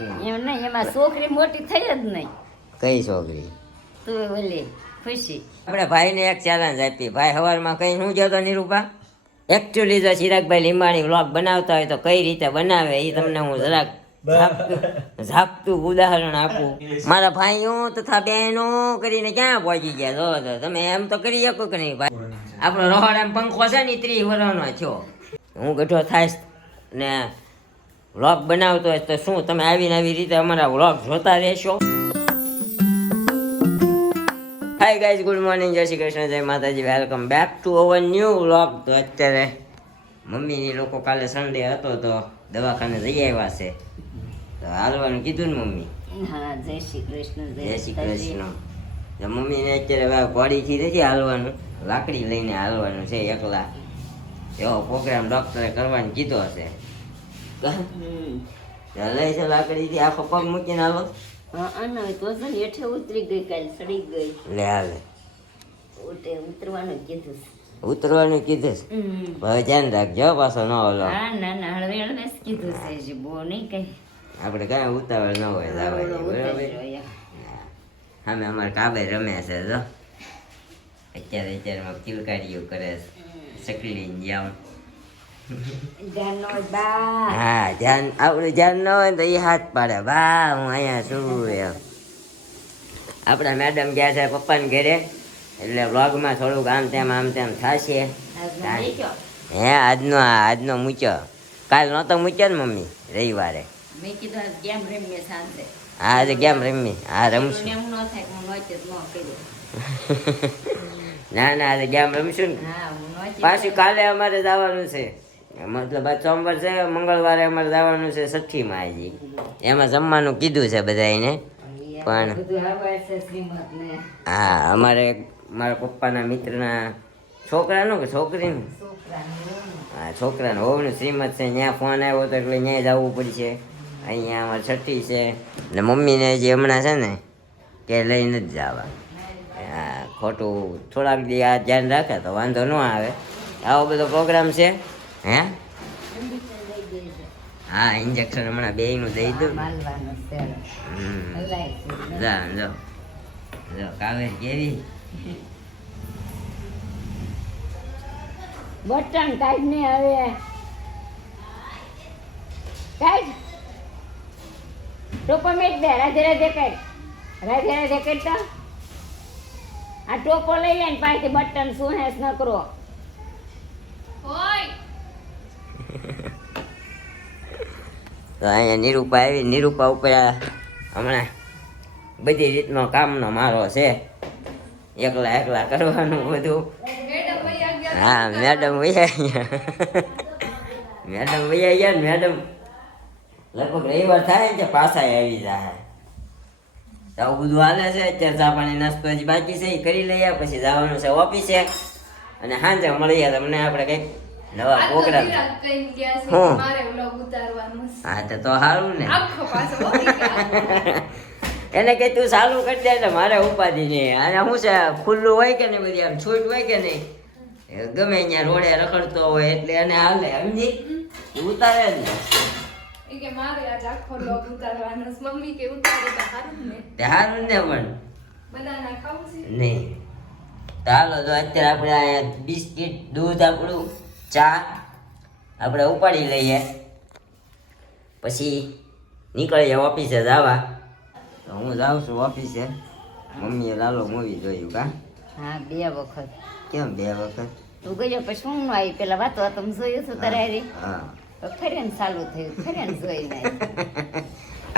એમ નહીં, એમાં છોકરી મોટી થઈ જ નહીં. કઈ છોકરી? તું ઓલી ખુશી. આપણે ભાઈને એક ચેલેન્જ આપી. ભાઈ સવારમાં કઈ શું કહેતો નિરૂપા? એકચ્યુઅલી જો ચિરાગભાઈ લીંબાણી વ્લોગ બનાવતા હોય તો કઈ રીતે બનાવે એ તમને હું જરાક ઝાપતું ઉદાહરણ આપું. મારા ભાઈઓ તથા બહેનો કરીને ક્યાં પહોંચી ગયા? જો તો તમે એમ તો કરી શકો કે નહીં ભાઈ? આપણો રોહડ એમ પંખો છે ને 30 વર્ષનો થયો. હું ગઢો થાઈશ ને વ્લોગ બનાવતો હોય તો શું તમે આવીને આવી રીતે અમારા વ્લોગ જોતા રહેશો? હાય ગાઈઝ, ગુડ મોર્નિંગ, જય શ્રી કૃષ્ણ, જય માતાજી, welcome back to our new vlog. તો અત્યારે મમ્મીની લોકો કાલે સન્ડે હતો તો દવાખાને જઈ આવ્યા છે. તો હાલવાનું કીધું ને મમ્મી? હા, જય શ્રી કૃષ્ણ. જય શ્રી કૃષ્ણ. તો મમ્મીને અત્યારે ગાડીથી નથી હાલવાનું, લાકડી લઈને હાલવાનું છે એકલા. એવો પ્રોગ્રામ ડોક્ટરે કરવાનો કીધો હશે. લઈ છે લાકડીથી આખો પગ મૂકીને હાલો. હેઠે ઉતરી ગઈ, કાલે સડી ગઈ. લે હાલે, ઉતરવાનું કીધું. ઉતરવાનું કીધું છે. હવે ધ્યાન રાખજો પાછો ન ઓલો. હા, ના ના, હળવે હળવે જ કીધું છે, હજી બહુ નહીં કઈ. આપણે કઈ ઉતાવળ ન હોય જવાની, બરાબર? સામે અમારે કાબે રમે છે જો અત્યારે કિલકારીઓ કરે છે, સકલી જામ. હા, ધ્યાન આપણું ધ્યાન ન હોય તો એ હાથ પાડે, બા હું અહીંયા છું એમ. આપણા મેડમ ગયા છે પપ્પાને ઘરે, એટલે વ્લોગમાં થોડુંક આમ તેમ થશે. હે આજનો મૂક્યો, કાલ નહોતો મૂક્યો ને મમ્મી રવિવારે? હા, આજે ગેમ રમી. હા, રમશું. ના ના, આજે ગેમ રમશું ને. પાછું કાલે અમારે જવાનું છે, મતલબ આ સોમવાર છે, મંગળવારે અમારે જવાનું છે છઠ્ઠીમાં. હજી એમાં જમવાનું કીધું છે બધાને. પણ હા, મારા પપ્પાના મિત્રના છોકરાનું કે છોકરીનું? હા, છોકરાનું હોવનું શ્રીમત છે. ત્યાં ફોન આવ્યો હતો એટલે ત્યાં જવું પડશે. અહીંયા અમારે છઠ્ઠી છે ને મમ્મીને જે હમણાં છે ને કે લઈને જ જવા. હા, ખોટું થોડાક દી આ ધ્યાન રાખે તો વાંધો ન આવે. આવો બધો પ્રોગ્રામ છે. હે હા, ઇન્જેક્શન હમણાં બેયનું દઈ દઉં. જો કાવેર કેવી બટન કાઢ ને હવે કાઢ. ટોપો મેક દે. રાધે રાધે કાઢ. રાધે રાધે કાઢ. આ ટોપો લઈ લે ને પાછી બટન શું હેસ ન કરો. તો અહીંયા નિરૂપા આવી. નિરૂપા ઉપર હમણાં બધી રીતનો કામનો મારો છે, એકલા કરવાનું બધું. હા, મેડમ વૈયા ગયા ને મેડમ લગભગ રવિવાર થાય કે પાછા આવી જાય. આવું બધું હાલે છે. અત્યારે ચા પાણી નાસ્તો હજી બાકી છે, એ કરી લઈએ પછી જવાનું છે ઓફિસે. અને સાંજે મળીએ તમને આપણે કંઈક નવા પ્રોગ્રામ. હા, તો સારું ને. એને કે તું ચાલુ કરી દે એટલે મારે ઉપાધિ નહીં. અને શું છે, ખુલ્લું હોય કે નહીં, બધી આમ છૂટ હોય કે નહીં, ગમે અહીંયા રોડે રખડતો હોય એટલે એને હાલે, સમજી ઉતારે જ ને. સારું ને પણ નહીં. ચાલો, તો અત્યારે આપણે અહીંયા બિસ્કિટ, દૂધ, આપણું ચા આપણે ઉપાડી લઈએ, પછી નીકળીએ ઓફિસે જવા. તો હું જાઉં છું ઓફિસે. મમ્મીએ લાલો મૂવી જોયું કા? હા, 2 વખત. કેમ 2 વખત? તું ગયો પછી હું આવી? પેલા વાતો તમે જોયું છું તારે? હા, ફરીને ચાલુ થયું, ફરીને જોઈને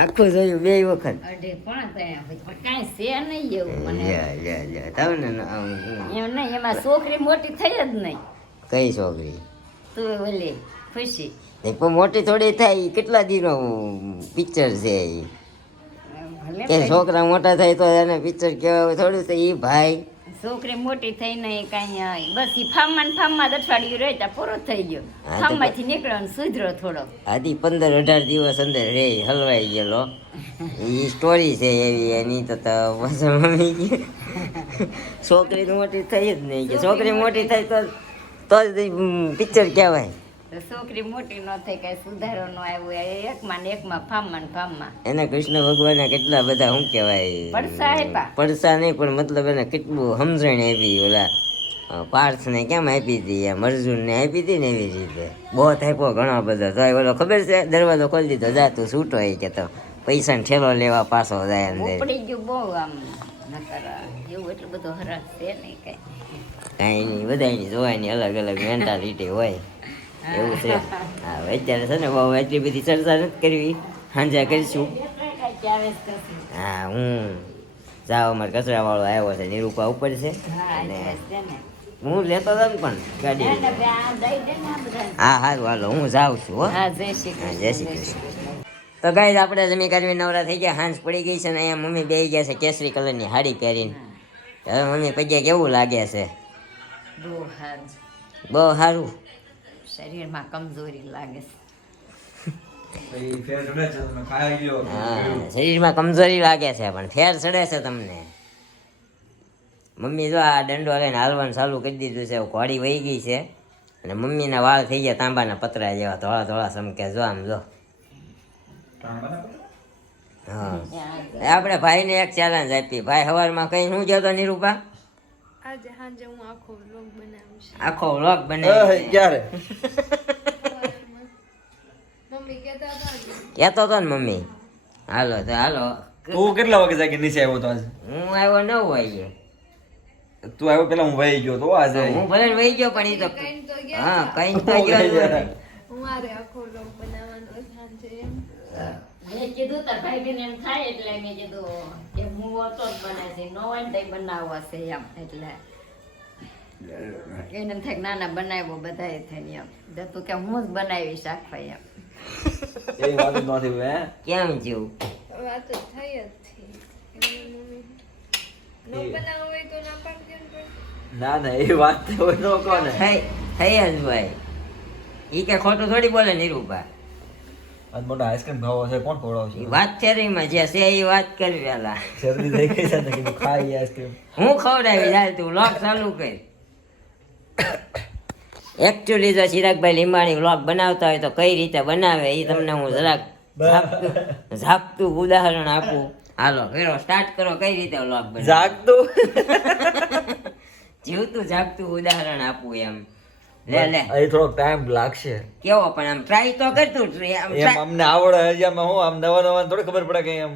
આખું જોયું 2 વખત. અઢી પણ કાંઈ છે નહીં એવું મને. તમને એમ નહીં, એમાં છોકરી મોટી થઈ જ નહીં. કઈ છોકરી? તું ઓલી ખુશી. પણ મોટી થોડી થાય. કેટલા દીનો પિક્ચર છે એ? કે છોકરા મોટા થાય તો એને પિક્ચર કહેવાય થોડું? તો એ ભાઈ છોકરી મોટી થઈ નહીં કાંઈ, બસ એ ફાર્મમાં જ અઠવાડિયું રહેતા પૂરો થઈ ગયો. ફાર્મમાંથી નીકળ્યો સુધરો થોડો. આથી 15-18 દિવસ અંદર રે હલવાઈ ગયેલો. એ સ્ટોરી છે એવી એની. તો મમ્મી છોકરી મોટી થઈ જ નહીં. કે છોકરી મોટી થાય તો જ પિક્ચર કહેવાય. તો છોકરી મોટી ન થઈ કઈ સુધારો ન આવ્યો એકમાં ને એકમાં ફામમાં ને ફામમાં એને કૃષ્ણ ભગવાને કેટલા બધા શું કહેવાય પડસા આપ્યા. પડસા નહીં પણ મતલબ એને કેટલું સમજણ આપી ઓલા પાર્થને કેમ આપી હતી એમ અર્જુનને આપી હતી ને એવી રીતે બહુ આપ્યો ઘણો બધો તો ઓલો ખબર છે દરવાજો ખોલી દીધો જા તું છૂટો એ કે તો પૈસા ઠેલો લેવા પાછો જાય અંદર ઉપડી ગયું બહુ આમ નકર એવું એટલું બધું હરસ છે નહીં કઈ કાંઈ નહીં બધાની જોવાની અલગ અલગ મેન્ટાલિટી હોય એવું છે હા અત્યારે છે ને બહુ એટલી બધી ચર્ચા નથી કરવી સાંજે કરીશું હા હું જાઓ અમારે કચરા વાળો આવ્યો છે નિરૂપા ઉપર છે અને હું લેતો હતો ને પણ ગાડી હા સારું હાલો હું જાઉં છું હો હા જય શ્રી હા, કૃષ્ણ જય શ્રી કૃષ્ણ તો ગાઈઝ આપણે જમી કરવી નવરા થઈ ગયા હાંજ પડી ગઈ છે ને અહીંયા મમ્મી બેસી ગયા છે કેસરી કલરની સાડી પહેરીને હવે મમ્મી પગ્યા કેવું લાગે છે બહુ સારું બહુ સારું શરીરમાં કમજોરી લાગે છે હા શરીરમાં કમજોરી લાગે છે પણ ફેર ચડે છે તમને મમ્મી જો આ દંડો લઈને હાલવાનું ચાલુ કરી દીધું છે ઘોડી વહી ગઈ છે અને મમ્મીના વાળ થઈ ગયા તાંબાના પતરા જેવા ધોળા ધોળા સમકે જો આમ જો હા આપણે ભાઈને એક ચેલેન્જ આપી ભાઈ સવારમાં કઈ શું કહેતો નિરૂપા આજે સાંજે હું આખો વ્લોગ બનાવીશ. આખો વ્લોગ બનાવી ક્યારે મમ્મી કહેતા હતા ને, કહેતો હતો ને મમ્મી હાલો તો હાલો તું કેટલા વાગે જાગી નીચે આવ્યો તો આજે હું આવ્યો 9 વાગે તું આવ્યો પેલા હું વહી ગયો તો આજે હું ભલે ને વહી ગયો પણ ઈ તો કઈ તો ગયા હા હતા. કઈ તો ગયો જ નથી. હું આરે આખો વ્લોગ બનાવવાનો સાંજે એમ. મેં કીધું તાર ભાઈ બેન એમ થાય એટલે મેં કીધું કે હું હતો જ બને છે નો હોય ને તોય બનાવવા છે એમ એટલે એને એમ થાય કે ના ના બનાવ્યો બધાએ થઈને એમ તો તું કે હું જ બનાવીશ આખો એમ એ વાત જ નથી હે કેમ જેવું વાત જ થઈ જ થી. એમ મમ્મી નો બનાવવો હોય તો ના પાડી દેવું પડે. ના ના એ વાત તો હોય તો કોને થઈ જ ભાઈ ઈ કે ખોટું થોડી બોલે નિરૂપા આજ મોટા આઈસ્ક્રીમ ખાવો છે કોણ ખવડાવશે ઈ વાત થેરીમાં જે છે એ વાત કરવી પેલા શરદી થઈ ગઈ છે ને કીધું ખાઈ આઈસ્ક્રીમ હું ખવડાવી હાલ તું વ્લોગ ચાલુ કર એકચ્યુઅલી જો ચિરાગભાઈ લીંબાણી વ્લોગ બનાવતા હોય તો કઈ રીતે બનાવે એ તમને હું જરાક ઝાપતું ઉદાહરણ આપું હાલો ફેરો સ્ટાર્ટ કરો કઈ રીતે વ્લોગ બનાવે જાગતું જીવતું જાગતું ઉદાહરણ આપું એમ લે લે એ થોડોક ટાઈમ લાગશે કેવો પણ આમ ટ્રાય તો કરતું એમ અમને આવડે હજી આમાં હું આમ નવા નવા થોડી ખબર પડે કે એમ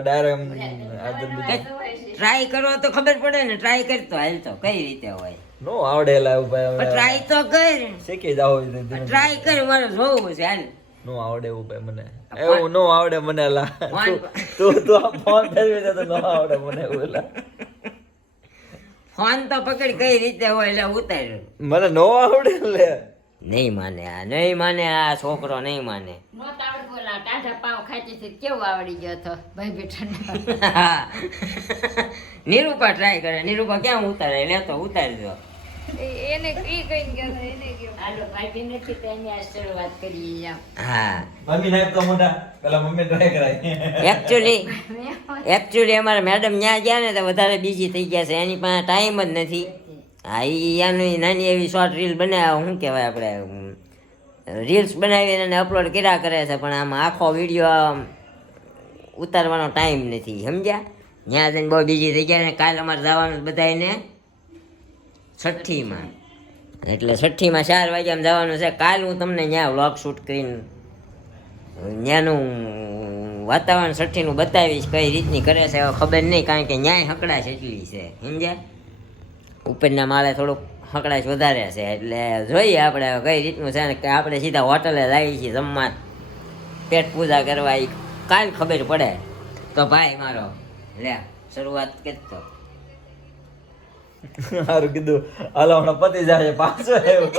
ડાયરેક્ટ ટ્રાય કરો તો ખબર પડે ને ટ્રાય કરતો હાલ તો કઈ રીતે હોય નો આવડેલા એવું ભાઈ ટ્રાય તો કર શીખી જાવ ટ્રાય કર મારે જોવું છે હાલ નો આવડે એવું ભાઈ મને એવું નો આવડે મને લા ફોન- તું આ ફોન ફેરવી દે તો નો આવડે મને એવું લા ફોન તો પકડ કઈ રીતે હોય એટલે ઉતાર મને નો આવડે લે નહીં માને આ છોકરો નહીં માને નહોતા આવડતું ઓલા ટાઢા પાવ ખાતી હતી કેવું આવડી ગયો હતો ભાઈ બેઠા નિરૂપા ટ્રાય કરે નિરૂપા ક્યાં ઉતારે લેતો ઉતારજો એને ઈ કઈ ગયા એને ગયો હાલો ભાઈ બેન નથી તો એની આ શરૂઆત કરીએ એમ હા મમ્મી નાખ તો મોટા પેલા મમ્મી ટ્રાય કરાય એકચ્યુઅલી અમારા મેડમ ત્યાં ગયા ને તો વધારે બીજી થઈ ગયા છે એની પાસે ટાઈમ જ નથી હા ઈ આની નાની એવી શોર્ટ રીલ બનાવે શું કહેવાય આપણે રીલ્સ બનાવીને એને અપલોડ કર્યા કરે છે પણ આમાં આખો વિડીયો ઉતારવાનો ટાઈમ નથી સમજ્યા ત્યાં જઈને બહુ બીજી થઈ ગયા ને કાલે અમારે જવાનું બધાને છઠ્ઠીમાં એટલે છઠ્ઠીમાં 4 વાગ્યામાં જવાનું છે કાલ હું તમને ત્યાં વ્લોગ શૂટ કરીને ત્યાંનું વાતાવરણ છઠ્ઠીનું બતાવીશ કઈ રીતની કરે છે હવે ખબર નહીં કારણ કે ન્યાય હકડાશ એટલી છે સમજ્યા ઉપરના માળે થોડુંક હકડાશ વધારે છે એટલે જોઈએ આપણે હવે કઈ રીતનું છે ને કે આપણે સીધા હોટલે લાવીએ છીએ જમવા પેટ પૂજા કરવા એ કાલ ખબર પડે તો ભાઈ મારો લે શરૂઆત કરતો સારું કીધું હાલો હમણાં પતી જાય પાછો આવ્યો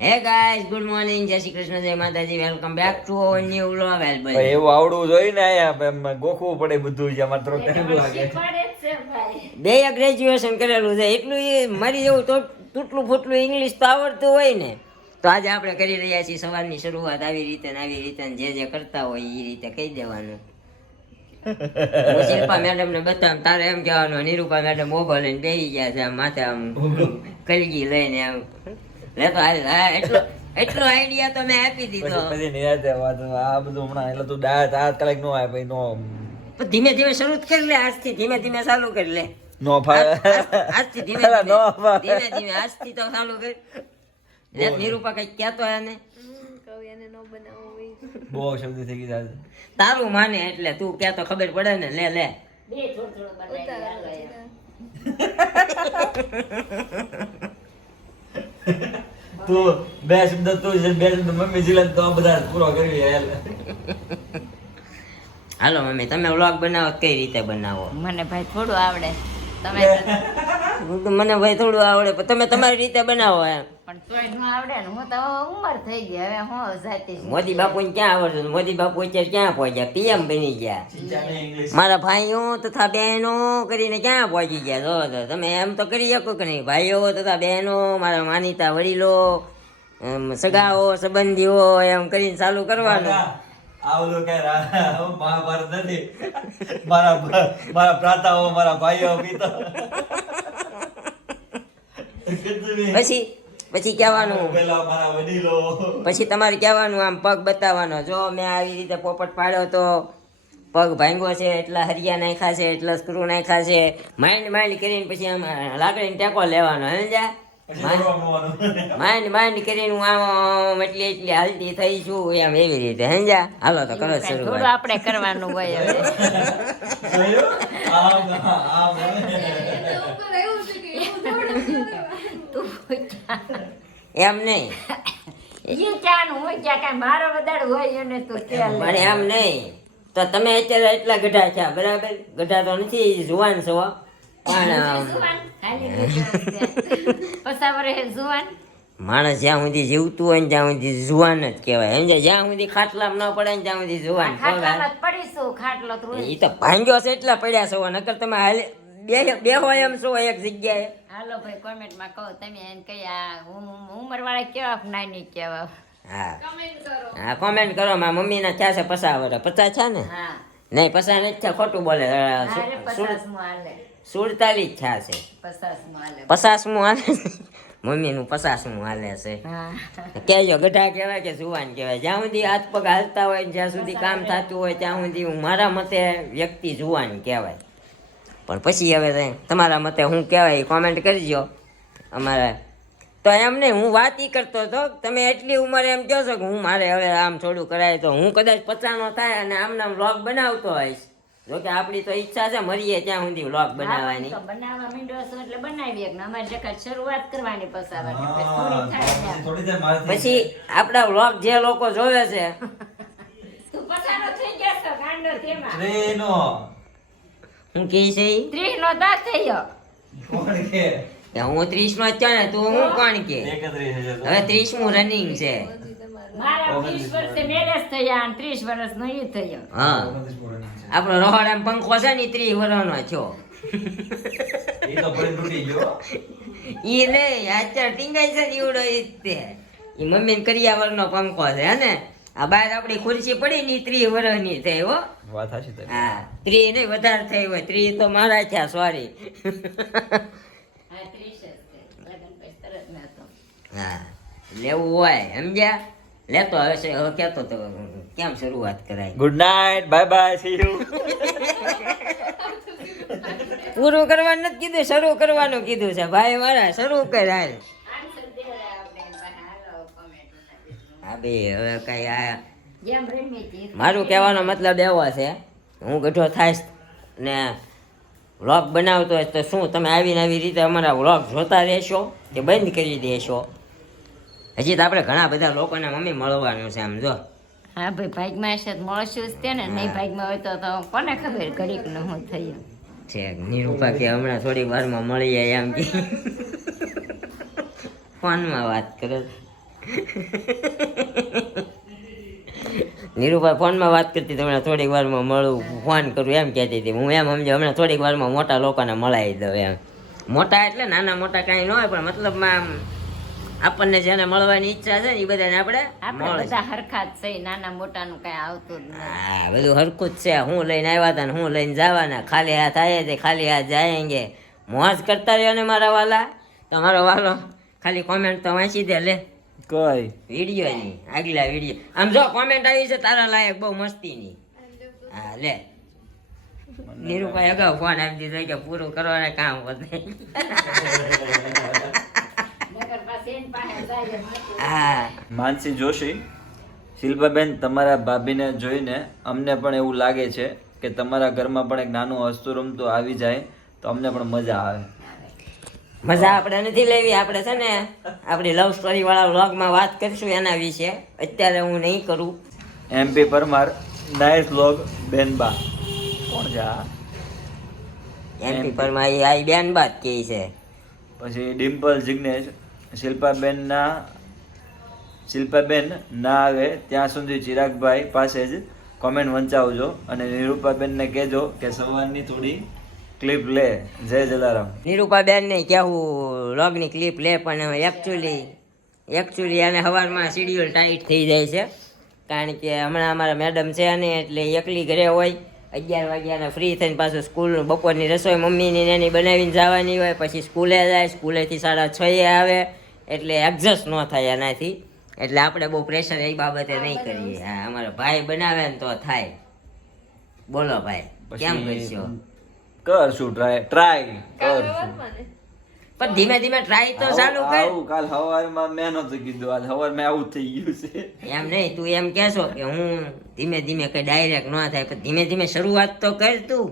હે ગાઈસ ગુડ મોર્નિંગ જય શ્રી કૃષ્ણ જય માતાજી welcome back to our new vlog ભાઈ એવું આવડવું જોઈએ ને આયા એમ ગોખવું પડે બધું છે અમારે થોડો ટાઈમ લાગે પડે જ છે ભાઈ બે ગ્રેજ્યુએશન કરેલું છે એટલું એ મારી જેવું તો તૂટલું ફૂટલું ઇંગ્લિશ તો આવડતું હોય ને તો આજે આપણે કરી રહ્યા છીએ સવારની શરૂઆત આવી રીતે ને જે કરતા હોય એ રીતે કહી દેવાનું હું શિલ્પા મેડમ ને બતાવ તારે એમ કહેવાનું નિરૂપા મેડમ મોબાઈલ લઈને બેસી ગયા છે આમ માથે આમ કલગી લઈને આમ લેતો હા એટલો આઈડિયા તો મેં આપી દીધો પછી નિરાતે વાત આ બધું હમણાં એટલે તું આ કલાક નો આવે પછી નો પણ ધીમે ધીમે શરૂ કરી લે આજથી ધીમે ધીમે ચાલુ કરી લે નો ફાવે આજથી ધીમે ધીમે આજથી તો ચાલુ કરી લે નિરૂપા કઈ કહેતો એને કહું એને નો બનાવવું હોય બહુ શબ્દ થઈ ગઈ આજે. તારું માને એટલે તું ક્યાં તો ખબર પડે ને લે લે બે થોડું બનાવી ઉતારા હાલો એમ. તું બે શબ્દ તું છે બે શબ્દ મમ્મી જીલન તો આ બધા પૂરો કરી યાર. હાલો મમ્મી તમે વ્લોગ બનાવો તો કઈ રીતે બનાવો મને ભાઈ થોડું આવડે તમે મને ભાઈ થોડું આવડે પણ તમે તમારી રીતે બનાવો એમ પણ તોય ન આવડે ને હું તો ઉંમર થઈ ગઈ હવે હું જાતી છું. મોદી બાપુ ને ક્યાં આવડતું મોદી બાપુ અત્યારે ક્યાં પહોંચ્યા પીએમ બની ગયા ચિંચાને ઇંગ્લિશ મારા ભાઈઓ તથા બહેનો કરીને ક્યાં પહોંચી ગયા જો તો તમે એમ તો કરી શકો કે નહીં ભાઈઓ તથા બહેનો મારા માનીતા વડીલો સગાઓ સંબંધીઓ એમ કરીને ચાલુ કરવાનું આ બધું કઈ મહાભારત નથી મારા પ્રાતાઓ મારા ભાઈઓ પિતા પછી કહેવાનું પેલા મારા વડીલો પછી તમારે કહેવાનું આમ પગ બતાવવાનો જો મેં આવી રીતે પોપટ પાડ્યો તો પગ ભાંગ્યો છે એટલા હરિયા નાખ્યા છે એટલા સ્ક્રૂ નાખ્યા છે માઇન્ડ કરીને પછી આમ લાકડીને ટેકો લેવાનો સમજ્યા માઇન્ડ કરીને હું આમ એટલી હાલતી થઈ છું એમ એવી રીતે સમજ્યા હાલો તો કરો થોડું શરૂઆત આપણે કરવાનું હોય હવે ઉપર એવું છે કે એવું થોડું એમ નહીં ઈ ક્યાં હું ક્યાં કાંઈ મારો વધારે હોય એને તો કે પણ એમ નહીં તો તમે અત્યારે એટલા ગઢા છે બરાબર ગઢા તો નથી જુવાન છો પણ પસા વરસે જુવાન માણસ જ્યાં સુધી જીવતું હોય ને ત્યાં સુધી જુવાન જ કહેવાય સમજ્યા જ્યાં સુધી ખાટલામાં ન પડે ને ત્યાં સુધી જુવાન કહેવાય ખાટલામાં જ પડીશું ખાટલો તો એ તો ભાંગ્યો છે એટલા પડ્યા છો નકર તમે હાલે બેહો એમ છો એક જગ્યાએ હાલો ભાઈ કોમેન્ટમાં કહો તમે એને કઈ આ ઉંમર વાળા કેવા કે નાની કેવા હા કમેન્ટ કરો હા કોમેન્ટ કરો મારા મમ્મીના થયા છે 50 વર્ષ 50 છે ને હા નહીં 50 નથી થયા ખોટું બોલે અરે 50 માં હાલે 47 થયા છે 50 માં હાલે 50 હાલે મમ્મીનું 50 હાલે છે હા કહેજો ગઢા કહેવાય કે જુવાન કહેવાય જ્યાં સુધી હાથ પગ હાલતા હોય ને જ્યાં સુધી કામ થતું હોય ત્યાં સુધી મારા મતે વ્યક્તિ જુવાન કહેવાય પણ પછી હવે તમારા મતે હું કહેવાય કોમેન્ટ કરજો અમારે તો એમ નહીં હું વાત ઈ કરતો હતો તમે એટલી ઉંમરે એમ કહો છો કે હું મારે હવે આમ થોડું કરાય તો હું કદાચ 50 નો થાય અને આમ વ્લોગ બનાવતો હોઈશ જો કે આપણી તો ઈચ્છા છે મરીએ ત્યાં સુધી વ્લોગ બનાવવાની તો બનાવવા માંડ્યો છો એટલે બનાવીએ કે અમારે જકા શરૂઆત કરવાની પસાવાની થોડી થાય ને. થોડી દેર મારથી પછી આપણા વ્લોગ જે લોકો જોવે છે તું પસારો થઈ ગયો છો ગાંડો તેમાં ટ્રેનો હું કહી છે ઈ? 30 નો દાંત થયો કોણ કે કે હું 30 નો જ છું ને તું હું કોણ કે 31 છે તો હવે 30મું રનિંગ છે મારા 30 વર્ષે મેરેજ થયા અને 30 વર્ષનો ઈ થયો હા 29 મોડલ છે આપણો રહોડામાં પંખો છે ને 30 વર્ષનો થયો એ તો પડી તૂટી ગયો ઈ નહીં અત્યારે ટીંગાઈ છે ને ઈવડો ઈ જ તે ઈ મમ્મીને કરિયાવરનો પંખો છે હે ને આ બહાર આપણી ખુરશી પડી ને 30 વર્ષની થઈ હો વાત હાચી તારી હા 30 નહીં વધારે થઈ હોય 30 તો મારા થયા સોરી હા 30 જ છે લગન પછી તરત મેં તો હા લેવું હોય સમજ્યા લેતો હવે છે હવે કહેતો તો કેમ શરૂઆત કરાય good night bye bye see you પૂરું કરવાનું નથી કીધું શરૂ કરવાનું કીધું છે ભાઈ મારા શરૂ કર હાલ આન્સર દેવડા આપણે હાલો કોમેન્ટ હા ભાઈ હવે કઈ આ જેમ રમી હતી મારું કહેવાનો મતલબ એવો છે હું ગઢો થાઈશ ને વ્લોગ બનાવતો હોય તો શું તમે આવીને આવી રીતે અમારા વ્લોગ જોતા રહેશો કે બંધ કરી દેશો હજી તો આપણે ઘણા બધા લોકોને મમ્મી મળવાનું છે આમ જો હા ભાઈ ભાગમાં હશે તો મળશું જ તે ને નહીં ભાગમાં હોય તો કોને ખબર ઘડીક ને હું થયું છે નિરૂપા કે હમણાં થોડી વારમાં મળીએ એમ કે ફોનમાં વાત કરે નિરૂપા ફોનમાં વાત કરતી હતી હમણાં થોડીક વારમાં મળું ફોન કરું એમ કહેતી હતી હું એમ સમજો હમણાં થોડીક વારમાં મોટા લોકોને મળાવી દઉં એમ મોટા એટલે નાના મોટા કાંઈ ન હોય પણ મતલબમાં આમ આપણને જેને મળવાની ઈચ્છા છે ને એ બધાને આપણે આપણે મળે બધા હરખા જ છે, નાના મોટાનું કઈ આવતું જ નહીં. હા બધું હરખું જ છે. હું લઈને આવ્યા હતા ને હું લઈને જવાના, ખાલી હાથ આયે તે ખાલી હાથ જાયેંગે. મોજ કરતા રહ્યો ને મારા વાલા. તમારો વાલો ખાલી કોમેન્ટ તો વાંચી દે લે કઈ વિડીયો ની આગલા વિડીયો. આમ જો કોમેન્ટ આવી છે તારા લાયક બહુ મસ્તીની. હા લે નીરુભાઈ અગાઉ ફોન આપી દીધો કે પૂરું કરવાના કામ વધે. નકર પાછી એની પાસે જાય જ નથી. હા માનસી જોશી, શિલ્પાબેન તમારા ભાભીને જોઈને અમને પણ એવું લાગે છે કે તમારા ઘરમાં પણ એક નાનું હસતું રમતું આવી જાય તો અમને પણ મજા આવે. મજા આપણે નથી લેવી, આપણે છે ને આપણી લવ સ્ટોરી વાળા વ્લોગમાં વાત કરીશું એના વિશે. અત્યારે હું નહીં કરું. MP પરમાર, નાઇસ વ્લોગ બેનબા. કોણ છે આ? એમપી પરમાં એ આઈ બેન બાદ કે છે. પછી ડિમ્પલ જિગ્નેશ, શિલ્પાબેન ના આવે ત્યાં સુધી ચિરાગભાઈ પાસે જ કોમેન્ટ વંચાવજો અને નિરૂપાબેનને કહેજો કે સવારની થોડી ક્લિપ લે. જય જલારામ. નિરૂપાબેન ને કેવું વ્લોગની ક્લિપ લે, પણ એકચ્યુઅલી એને સવારમાં શિડ્યુલ ટાઈટ થઈ જાય છે. કારણ કે હમણાં અમારા મેડમ છે ને એટલે એકલી ઘરે હોય. 11 વાગ્યાના ફ્રી થઈને પાછું સ્કૂલ બપોરની રસોઈ મમ્મીની એની બનાવીને જવાની હોય, પછી સ્કૂલે જાય, સ્કૂલેથી 6:30 આવે, એટલે એડજસ્ટ ન થાય એનાથી. એટલે આપણે બહુ પ્રેશર એ બાબતે નહીં કરીએ. હા અમારા ભાઈ બનાવે ને તો થાય. બોલો ભાઈ કેમ કરશો? કરશું ટ્રાય કાલ કરશું. સવારમાં ને પણ ધીમે ધીમે ટ્રાય તો ચાલુ કર. આવું કાલ સવારમાં મેં નહોતું કીધું, આજ સવારમાં આવું થઈ ગયું છે. એમ નહીં, તું એમ કહેશો કે હું ધીમે ધીમે કઈ ડાયરેક્ટ ન થાય, પણ ધીમે ધીમે શરૂઆત તો કર તું.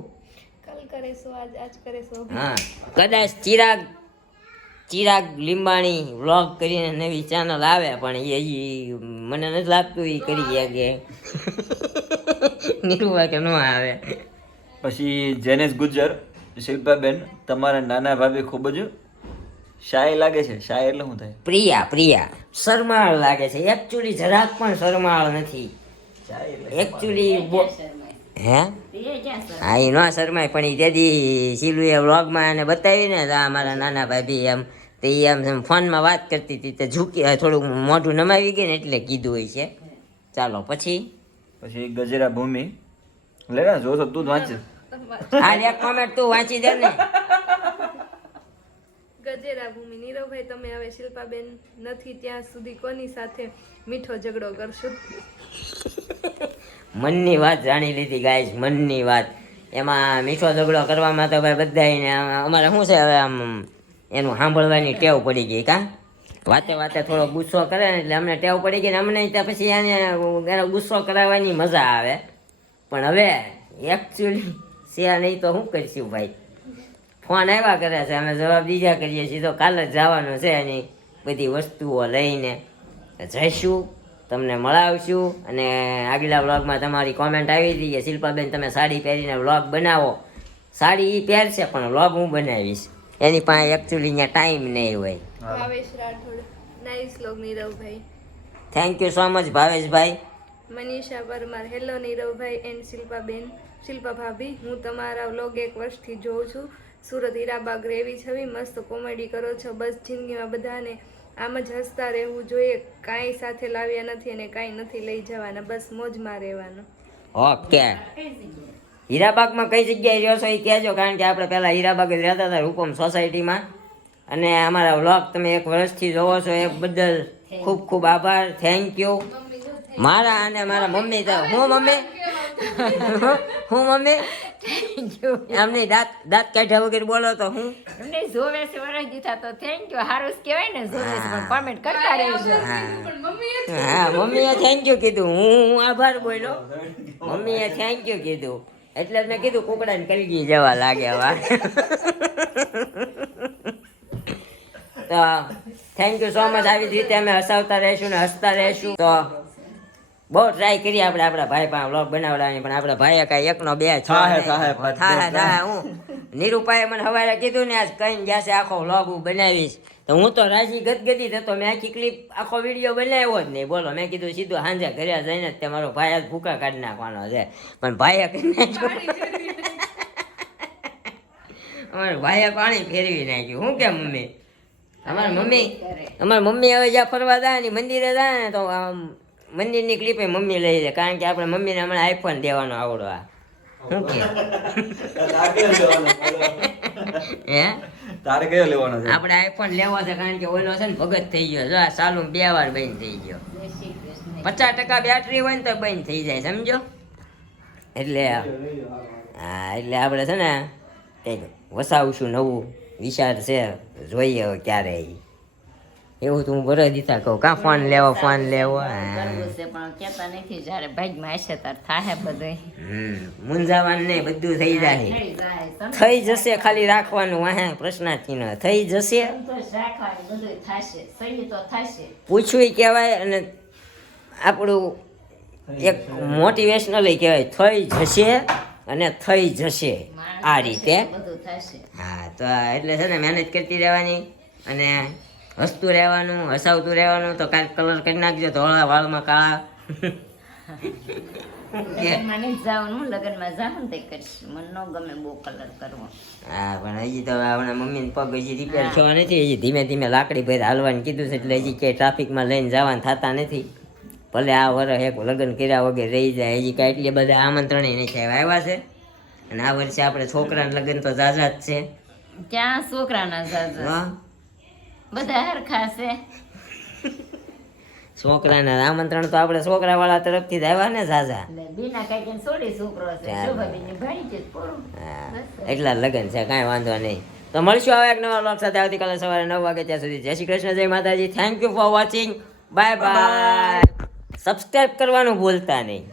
કાલ કરીશું, આજ કરીશું. હા કદાચ ચિરાગ લીંબાણી વ્લોગ કરીને નવી ચેનલ આવે, પણ એ મને નથી લાગતું એ કરી કે નિરૂપા કે ન આવે. પછી જેનેશ ગુજ્જર, શિલ્પાબેન તમારા નાના ભાભી ખૂબ જ શાય લાગે છે. શાય એટલે શું થાય? પ્રિયા શરમાળ લાગે છે. એકચ્યુઅલી જરાક પણ શરમાળ નથી. એકચ્યુઅલી હે એ ક્યાં સર? હા એ ન શરમાય, પણ એ તેથી શીલુએ વ્લોગમાં એને બતાવી ને આ મારા નાના ભાભી એમ તો એ એમ ફોનમાં વાત કરતી હતી તો ઝૂકી થોડુંક મોઢું નમાવી ગઈ ને એટલે કીધું હોય છે. ચાલો પછી ગજેરા ભૂમિ લે ને જોશો તું જ વાંચ. હાલ એક કોમેન્ટ તું વાંચી દે ને. ગજેરા ભૂમિ, નીરવભાઈ તમે હવે શિલ્પાબેન નથી ત્યાં સુધી કોની સાથે મીઠો ઝઘડો કરશો? મનની વાત જાણી લીધી ગાઈસ, મનની વાત. એમાં મીઠો ઝઘડો કરવામાં તો ભાઈ બધાને અમારે શું છે હવે આમ એનું સાંભળવાની ટેવ પડી ગઈ. કા વાતે થોડો ગુસ્સો કરે ને એટલે અમને ટેવ પડી ગઈ ને અમને ત્યાં પછી એનો ગુસ્સો કરાવવાની મજા આવે. પણ હવે એકચ્યુઅલી છે નહીં તો શું કરીશું ભાઈ? ફોન આવ્યા કરે છે, અમે જવાબ દીધા કરીએ છીએ. તો કાલે જ જવાનું છે એની બધી વસ્તુઓ લઈને જઈશું, તમને મળાવશું. અને આગલા વ્લોગમાં તમારી કોમેન્ટ આવી હતી કે શિલ્પાબેન તમે સાડી પહેરીને વ્લોગ બનાવો. સાડી એ પહેરશે પણ વ્લોગ હું બનાવીશ. એની પાસે એકચ્યુઅલી અહીંયા ટાઈમ નહીં હોય. ભાવેશ રાઠોડ, નાઈસ લોગ નીરવભાઈ. થેન્ક યુ સો મચ ભાવેશભાઈ. મનીષા પરમાર, હેલો નીરવભાઈ એન્ડ શિલ્પા ભાભી, હું તમારા વ્લોગ 1 વર્ષથી જોઉં છું. સુરત હીરાબાગ રેવી છવી, મસ્ત કોમેડી કરો છો. બસ જિંદગીમાં બધાને આમ જ હસતા રહેવું જોઈએ. કાંઈ સાથે લાવ્યા નથી અને કાંઈ નથી લઈ જવાના, બસ મોજમાં રહેવાનું. ઓકે હીરાબાગમાં કઈ જગ્યાએ રહ્યો છો એ કહેજો, કારણ કે આપણે પહેલાં હીરાબાગ જ રહેતા હતા રૂપમ સોસાયટીમાં. અને અમારા વ્લોગ તમે 1 વર્ષથી જોવો છો એ બદલ ખૂબ ખૂબ આભાર. Thank you. મારા અને મારા મમ્મી તો હું મમ્મી એમની દાંત કાઢ્યા વગર બોલો તો હું એમને જોવે છે વરસ દીધા તો થેન્ક યુ, હારું જ કહેવાય ને. જોવે છે પણ કોમેન્ટ કરતા રહેજો. હા મમ્મીએ થેન્ક યુ કીધું, હું આભાર બોલ્યો. મમ્મીએ થેન્ક યુ કીધું એટલે જ મેં કીધું કુકડાને કલગી જવા લાગે હવે. તો થેન્ક યુ સો મચ. આવી જ રીતે અમે હસાવતા રહીશું ને હસતા રહીશું. તો બહુ ટ્રાય કરીએ આપણે આપણા ભાઈ પાસે વ્લોગ બનાવડાવવાની, પણ આપણા ભાઈએ કાંઈ 1 નો 2 થાય. હું નીરુપાએ મને સવારે કીધું ને આજ કઈ જશે આખો વ્લોગ હું બનાવીશ, તો હું તો રાજી ગદગદી થતો. મેં આખી ક્લિપ આખો વિડીયો બનાવ્યો જ નહીં. બોલો મેં કીધું સીધું સાંજે ઘરે જઈને જ મારો ભાઈ આજ ભૂકા કાઢી નાખવાનો છે, પણ ભાઈએ કરી નાખ્યું. અમારા ભાઈએ પાણી ફેરવી નાખ્યું. શું કેમ મમ્મી? અમારી મમ્મી હવે જ્યાં ફરવા જાય ને મંદિરે જાય ને તો આમ મંદિરની ક્લિપે મમ્મી લઈ જાય, કારણ કે આપણે મમ્મીને હમણાં આઈફોન દેવાનો આવડો આ શું કે હે તારે કયો લેવાનો છે? આપણે આઈફોન લેવો છે, કારણ કે ઓલો છે ને ભગત થઈ ગયો, જો આ ચાલુ 2 વાર બંધ થઈ ગયો. 50% બેટરી હોય ને તો બંધ થઈ જાય, સમજો. એટલે હા, એટલે આપણે છે ને કંઈક વસાવશું, નવું વિચાર છે, જોઈએ હવે ક્યારે ઈ. એવું તો હું બરોબર દીધા કહું, કાં ફોન લેવો કરવું છે પણ કેતા નથી, જ્યારે ભાગમાં હશે ત્યારે થાહે બધું. મૂંઝાવાનું નહીં, બધું થઈ જાય. થઈ જાય, થઈ જશે, ખાલી રાખવાનું વાહે પ્રશ્નાર્થચિહ્ન, થઈ જશે. સંતોષ રાખવાનું, બધું થશે, સહી તો થશે. પૂછવું કહેવાય અને આપણું એક મોટિવેશનલ કહેવાય, થઈ જશે અને થઈ જશે આ રીતે. બધું થશે. હા, તો એટલે છે ને મહેનત કરતી રહેવાની અને હસતું રહેવાનું, હસાવતું રહેવાનું. તો કાંઈક કલર કરી નાખજો, ધોળા વાળમાં કાળા. લગ્નમાં નહીં જવાનું, લગ્નમાં જાઉં ને તે કરીશ, મને ન ગમે બહુ કલર કરવો. હા, પણ હજી તો આપણા મમ્મીને પગ હજી રિપેર થવા નથી, હજી ધીમે ધીમે લાકડી ભરી હાલવાનું કીધું છે, એટલે હજી ક્યાંય ટ્રાફિકમાં લઈને જવાનું થતા નથી. ભલે આ વર્ષ એક લગ્ન કર્યા વગર રહી જાય, હજી કાંઈ એટલી બધા આમંત્રણે નથી આવ્યા છે. અને આ વર્ષે આપણે છોકરાના લગ્ન તો ઝાઝા જ છે. ક્યાં છોકરાના જાજા, હા, બધા હરખા છે. છોકરાના આમંત્રણ તો આપણે છોકરા વાળા તરફથી જ આવ્યા ને ઝાઝા. એટલે બીના કાંઈ છોડી છોકરો છે, શોભાબેનની ભાઈ છે, પૂરું. હા, એટલા જ લગ્ન છે, કાંઈ વાંધો નહીં. તો મળશું હવે એક નવા વ્લોગ સાથે આવતીકાલે સવારે 9 વાગે. ત્યાં સુધી જય શ્રી કૃષ્ણ, જય માતાજી. Thank you for watching. Bye bye. Subscribe કરવાનું ભૂલતા નહીં.